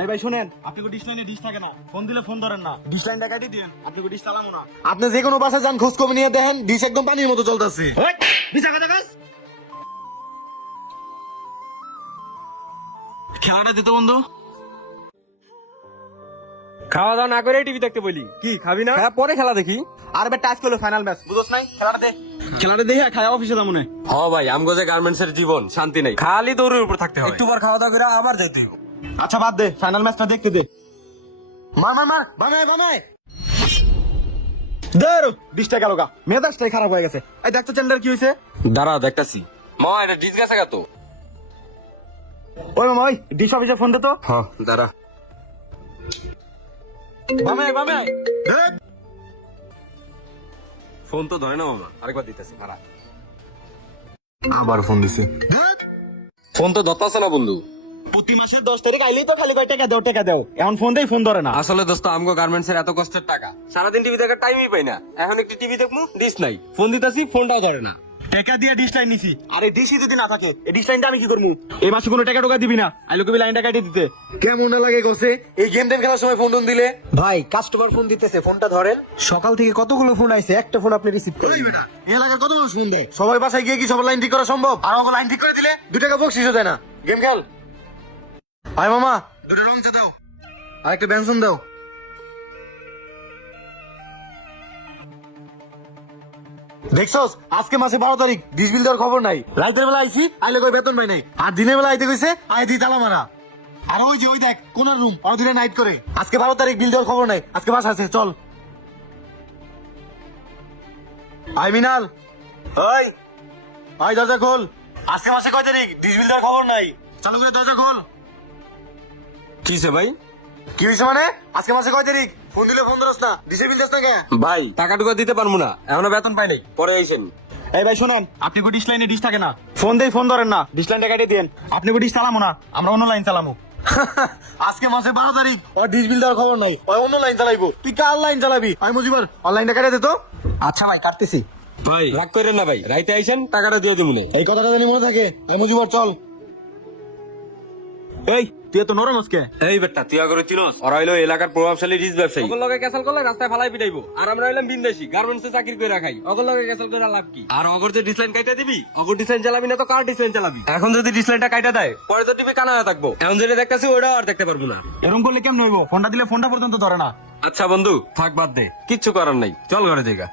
এই ভাই শুনেন। আপনি ডিশ লাইনে ডিশ থাকে না। ফোন দিলে ফোন ধরেন না। ডিশ লাইন দেখাই দিন আপনি ডিশ চালামো না। আপনি যে কোনো বাসে যান খোঁজ খবর নিয়ে দেখেন ডিশ একদম পানির মতো চলতেছে। বিশা কথা কাজ খেলাটা দিত বন্ধু। খাওয়া দাওয়া না করে টিভি দেখতে বলি কি খাবি না? হ্যাঁ পরে খেলা দেখি। আর বে টাচ করল ফাইনাল ম্যাচ বুঝছ নাই? খেলাটা দে। খেলাটা দেখে খায় অফিসে হ ভাই আমগো যে গার্মেন্টস এর জীবন শান্তি নাই। খালি দৌড়ের উপর থাকতে হয়। একটু পর খাওয়া দাওয়া করে আবার যেতে। আচ্ছা বাদ দে ফাইনাল ম্যাচটা দেখতে দে। মার মার মার বানায় বানায়। দেরো ডিশটা গেল গা। মেজাজটাই খারাপ হয়ে গেছে। এই দেখতো চেন্ডার কি হয়েছে দাঁড়াও দেখতাছি। মা এটা ডিস গেছে গা তো। ওই মামা ওই ডিশ অফিসে ফোন দে তো। হ্যাঁ দাঁড়া। বামে বামে ফোন তো ধরে না মামা আরেকবার দিতেছি খারাপ আবার ফোন দিছে। ফোন তো ধরতাছে না বন্ধু। প্রতি মাসের দশ তারিখ আইলেই তো খালি কয় টাকা দাও টাকা দাও। এখন ফোন দেই ফোন ধরে না। আসলে দোস্ত আমগো গার্মেন্টস এর এত কষ্টের টাকা। সারাদিন টিভি দেখার টাইমই পাই না। এখন একটু টিভি দেখব ডিস নাই। ফোন দিতাছি ফোনটাও ধরে না। টাকা দিয়ে ডিশ লাইন নিছি। আরে ডিশই যদি না থাকে এই ডিশ লাইনটা আমি কি করব এই মাসে কোনো টাকা টোকা দিবি না। আইলো কবি লাইনটা কাটিয়ে দিতে। কেমন না লাগে গোসে এই গেম টেম খেলার সময় ফোন টোন দিলে। ভাই কাস্টমার ফোন দিতেছে ফোনটা ধরেন। সকাল থেকে কতগুলো ফোন আইছে? একটা ফোন আপনি রিসিভ করেন। এলাকার কত মানুষ ফোন দেয়? সবাই বাসায় গিয়ে কি সবার লাইন ঠিক করা সম্ভব? আর আমাকে লাইন ঠিক করে দিলে দু টাকা বকশিস দেয় না। গেম খেল। আয় মামা। দুটো রং চা দাও। আর একটা বেনসন দাও। দেখছস? আজকে মাসে বারো তারিখ ডিশ বিল দেওয়ার খবর নাই। রাতের বেলা আইছি আইলে কই বেতন পাই নাই। আর দিনের বেলা আইতে কইছে আই দি তালা মারা। আর ওই যে ওই দেখ কোনার রুম আর দিনে নাইট করে। আজকে বারো তারিখ বিল দেওয়ার খবর নাই। আজকে বাসা আছে চল। আই মিনাল। ওই। আই দরজা খোল। আজকে মাসে কয় তারিখ? ডিশ বিল দেওয়ার খবর নাই। চালু করে দরজা খোল। কিসে ভাই? কি হয়েছে মানে? আজকে মাসে কয় তারিখ? ফোন দিলে ফোন ধরস না। ডিশের বিল দোস না কে? ভাই। টাকা টুকা দিতে পারব না। এখনও বেতন পাই নাই। পরে আইসেন। এই ভাই শোনেন আপনি কো ডিশ লাইনে ডিশ থাকে না। ফোন দেই ফোন ধরেন না। ডিশ লাইনটা কাটিয়ে দেন আপনি কো ডিশ চালামো না। আমরা অন্য লাইন চালামো। আজকে মাসে বারো তারিখ। ওর ডিশ বিল দেওয়ার খবর নাই। ওই অন্য লাইন চালাইবো। তুই কার লাইন চালাবি? আমি মুজিবার অনলাইনটা কাটিয়ে দে তো। আচ্ছা ভাই কাটতেছি। ভাই। রাগ করেন না ভাই। রাইতে আইসেন টাকাটা দিয়ে দেবো এই কথাটা জানি মনে থাকে। আমি মুজিবার চল। এই তুই এত নরম আজকে? এই বেটা তুই আগরে চিনস? ওরা হইল এলাকার প্রভাবশালী রিস ব্যবসায়ী। ওগুলো লগে ক্যাসেল করলে রাস্তায় ফালাই পিটাইবো। আর আমরা হইলাম বিন্দেশি গার্মেন্টস চাকরি করে রাখাই ওগুলো লগে ক্যাসেল করে লাভ কি? আর অগর যে ডিসলাইন কাইটা দিবি অগর ডিসলাইন চালাবি না তো কার ডিসলাইন চালাবি? এখন যদি ডিসলাইনটা কাইটা দেয় পরে তো টিভি কানা হয়ে থাকব। এখন যেটা দেখতাছি ওটা আর দেখতে পারব না। এরকম করলে কেমন হইব? ফোনটা দিলে ফোনটা পর্যন্ত ধরে না। আচ্ছা বন্ধু থাক বাদ দে। কিচ্ছু করার নাই। চল ঘরে দেখা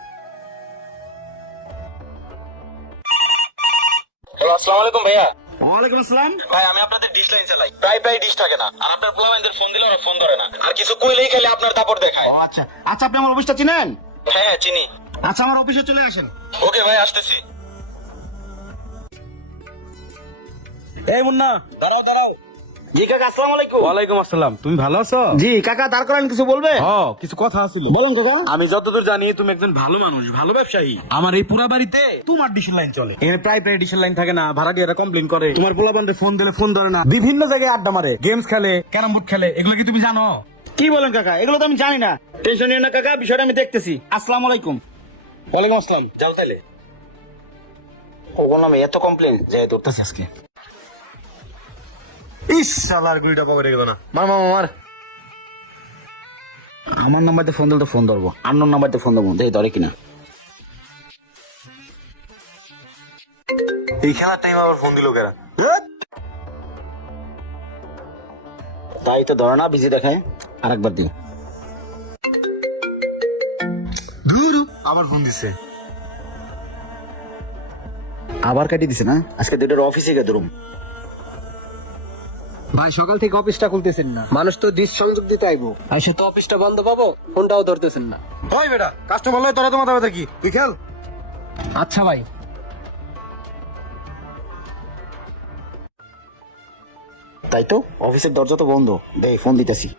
আসসালামু আলাইকুম ভাইয়া। ওয়ালাইকুম আসসালাম। ভাই আমি আপনাদের ডিশ লাইন চালাই। প্রায় প্রায় ডিশ থাকে না। আর আপনার পোলাবেনদের ফোন দিলে ওরা ফোন ধরে না। আর কিছু কইলেই খালি আপনার দাপট দেখায়। ও আচ্ছা। আচ্ছা আপনি আমার অফিসটা চিনেন? হ্যাঁ চিনি। আচ্ছা আমার অফিসে চলে আসেন। ওকে ভাই আসতেছি। এই মুন্না দাঁড়াও দাঁড়াও। জি কাকা আসসালামু আলাইকুম। ওয়ালাইকুম আসসালাম। তুমি ভালো আছো? জি কাকা দাঁড় করান কিছু বলবে? হ কিছু কথা আছিল। বলুন কাকা। আমি যতদূর জানি তুমি একজন ভালো মানুষ ভালো ব্যবসায়ী। আমার এই পুরা বাড়িতে তোমার ডিশের লাইন চলে। এখানে প্রায় প্রায় ডিশের লাইন থাকে না ভাড়াটিয়ারা কমপ্লেন করে। তোমার পোলাবান্ধে ফোন দিলে ফোন ধরে না। বিভিন্ন জায়গায় আড্ডা মারে গেমস খেলে। ক্যারাম বোর্ড খেলে এগুলো কি তুমি জানো? কি বলেন কাকা? এগুলো তো আমি জানি না। টেনশন নিয়ে না কাকা বিষয়টা আমি দেখতেছি। আসসালামু আলাইকুম। ওয়ালাইকুম আসসালাম। যাও তাইলে। ওগুলো নামে এত কমপ্লেন যাই ধরতেছি আজকে। ইস শালার গুড়িটা পকেটে গেল না। মার মার মার আমার নাম্বারতে ফোন দিলে তো ফোন ধরবো। আন্নোর নাম্বারতে ফোন দেখি ধরে কিনা। এই খেলার টাইম আবার ফোন দিল কেরা? তাই তো ধরে না বিজি দেখায় আর একবার দিও। ধুরু, আবার ফোন দিছে। আবার কাটিয়ে দিছে না? আজকে দুটোর অফিসে গে ধরুম ভাই সকাল থেকে অফিসটা খুলতেছেন না। মানুষ তো ডিশ সংযোগ দিতে আইবো। আর সে তো অফিসটা বন্ধ পাবো ফোনটাও ধরতেছেন না। ওই বেটা কাস্টমার লয় তোরা তো মাথা ব্যথা কি? তুই খেল আচ্ছা ভাই। তাই তো অফিসের দরজা তো বন্ধ। দে ফোন দিতেছি।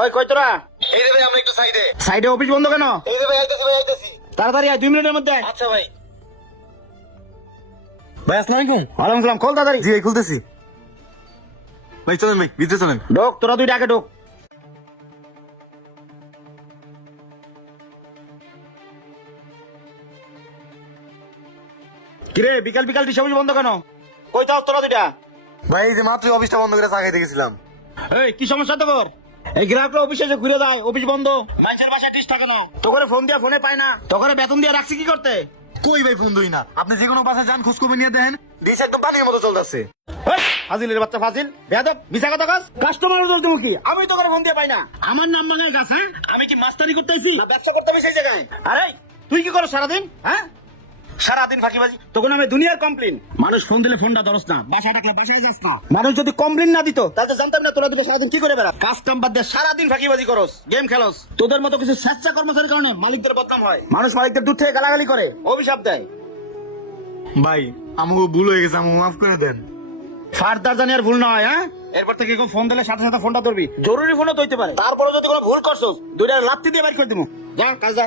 ওই কই তোরা? এই রে ভাই আমরা একটু সাইডে সাইডে অফিস বন্ধ কেন? এই রে আইতেছি ভাই আইতেছি। তাড়াতাড়ি আয় দুই মিনিটের মধ্যে আচ্ছা ভাই। ভাই আসসালামু আলাইকুম ওয়ালাইকুম আসসালাম খোল তাড়াতাড়ি। জি খুলতেছি। ভাই চলেন ভাই ভিতরে চলেন। ঢোক তোরা দুইটা আগে ঢোক। কি কিরে বিকাল বিকাল ডিশ অফিস বন্ধ কেন? কই যাও তোরা দুইটা? ভাই এই যে মাত্র অফিসটা বন্ধ করে চা খাইতে গেছিলাম। এই কি সমস্যা তোর? এই গ্রাহকরা অফিসে এসে ঘুরে যায় অফিস বন্ধ। মানুষের বাসায় ডিশ থাকে না। তোকে ফোন দিয়া ফোনে পায় না। তোকে বেতন দিয়ে রাখছি কি করতে? কই ভাই ফোন দই না? আপনি যে কোনো বাসে যান খোঁজ খবর নিয়ে দেন ডিশ একদম পানির মতো চলতেছে। ফাজিলের বাচ্চা ফাজিল। বেয়াদব মিছা কথা কাজ কাস্টমার বলতে মুখি। আমি তো করে ফোন দিয়ে পাই না। আমার নাম মানে গাছ হ্যাঁ? আমি কি মাস্টারি করতেছি? না ব্যবসা করতে হবে সেই জায়গায়। আরে তুই কি করো সারাদিন? হ্যাঁ? সারাদিন ফাঁকিবাজি তখন আমি দুনিয়ার কমপ্লেন মানুষ ফোন দিলে ফোনটা ধরস না। বাসায় ডাকলে বাসায় যাস না। মানুষ যদি কমপ্লেন না দিত তাহলে জানতাম না তোরা দুটো সারাদিন কি করে বেড়া কাজ কাম বাদ দিয়ে সারাদিন ফাঁকিবাজি করস গেম খেলস। তোদের মতো কিছু স্বেচ্ছা কর্মচারীর কারণে মালিকদের বদনাম হয়। মানুষ মালিকদের দূর থেকে গালাগালি করে অভিশাপ দেয়। ভাই আমাকে ভুল হয়ে গেছে আমাকে মাফ করে দেন। ফার্দার জানি আর ভুল না হয়? হ্যাঁ এরপর থেকে কেউ ফোন দিলে সাথে সাথে ফোনটা ধরবি। জরুরি ফোনও তো হইতে পারে। তারপরে যদি কোনো ভুল করছস দুইটা লাত্তি দিয়ে বাইর করে দিব। যা কাজ যা।